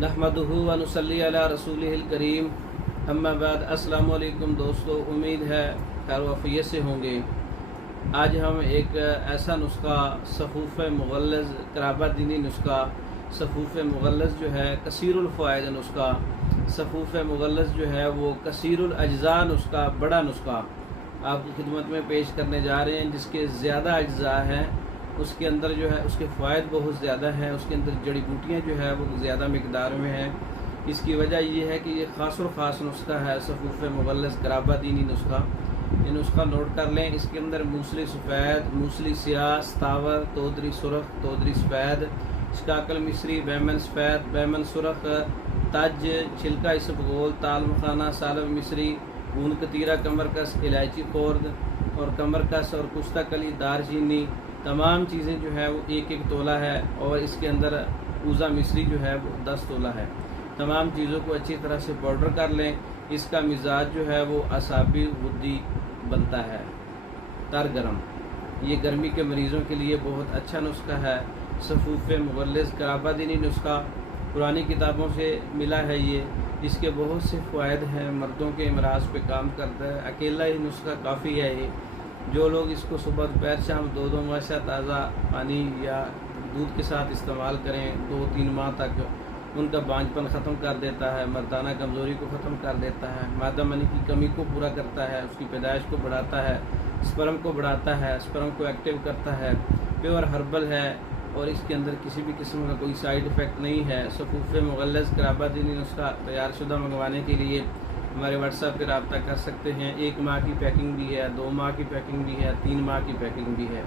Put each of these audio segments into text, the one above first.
नहमदुहु व नुसल्ली अला रसूलिहिल करीम, अम्मा बाद। अस्सलामु अलैकुम दोस्तों, उम्मीद है खैर वफ़ियत से होंगे। आज हम एक ऐसा नुस्खा सफ़ूफ़ मुग़ल्लज़ क़राबा दीनी नुस्खा, सफ़ूफ़ मुग़ल्लज़ जो है कसीरुल फ़वाइद नुस्खा, सफ़ूफ़ मुग़ल्लज़ जो है वो कसीरुल अज्ज़ा नुस्खा, बड़ा नुस्खा आपकी खिदमत में पेश करने जा रहे हैं, जिसके ज़्यादा अज्ज़ा हैं। उसके अंदर जो है उसके फ़वाइद बहुत ज़्यादा हैं, उसके अंदर जड़ी बूटियाँ जो है वो ज़्यादा मिक़दार में हैं। इसकी वजह ये है कि ये ख़ास और ख़ास नुस्खा है सफ़ूफ़ मुग़ल्लज़ क़राबा दीनी नुस्खा। ये नुस्खा नोट कर लें। इसके अंदर मूसली सफ़ेद, मूसली स्याह, सतावर, तोदरी सुरख, तोदरी सफ़ेद, शिकाकल मिस्री, बैमन सफ़ेद, बैमन सुरख, तज, छिलका इसबगोल, ताल मखाना, सालब मिस्री, गूंद कतीरा, कमरकस, इलायची खोर्द और कमरकस और कुश्ता कली, दारचीनी, तमाम चीज़ें जो है वो एक एक तोला है। और इसके अंदर ऊज़ा मिस्री जो है वो 10 तोला है। तमाम चीज़ों को अच्छी तरह से पाउडर कर लें। इसका मिजाज जो है वो असाबी बुद्धि बनता है, तर गरम। ये गर्मी के मरीज़ों के लिए बहुत अच्छा नुस्खा है। सफ़ूफ़ मुग़ल्लज़ क़राबा दीनी नुस्खा पुरानी किताबों से मिला है। ये इसके बहुत से फ़वाइद हैं, मर्दों के इमराज़ पे काम करता है। अकेला ही नुस्खा काफ़ी है। ये जो लोग इसको सुबह दोपहर शाम दो मासा ताज़ा पानी या दूध के साथ इस्तेमाल करें 2-3 माह तक, उनका बांझपन ख़त्म कर देता है, मर्दाना कमज़ोरी को ख़त्म कर देता है, मादा मनी की कमी को पूरा करता है, उसकी पैदाइश को बढ़ाता है, स्पर्म को बढ़ाता है, स्पर्म को एक्टिव करता है। प्योर हर्बल है और इसके अंदर किसी भी किस्म का कोई साइड इफ़ेक्ट नहीं है। सफ़ूफ़ मुग़ल्लज़ क़राबा दीनी नुस्खा तैयारशुदा मंगवाने के लिए हमारे व्हाट्सएप पर रब्ता कर सकते हैं। 1 माह की पैकिंग भी है, 2 माह की पैकिंग भी है, 3 माह की पैकिंग भी है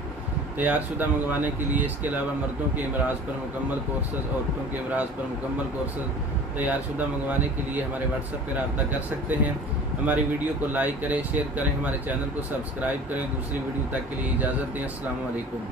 तैयारशुदा मंगवाने के लिए। इसके अलावा मर्दों के इमराज़ पर मुकम्मल कोर्सेज़, औरतों के इमराज़ पर मुकम्मल कोर्सेज़ तैयारशुदा मंगवाने के लिए हमारे व्हाट्सएप पर रब्ता कर सकते हैं। हमारी वीडियो को लाइक करें, शेयर करें, हमारे चैनल को सब्सक्राइब करें। दूसरी वीडियो तक के लिए इजाज़त दें। अस्सलामु अलैकुम।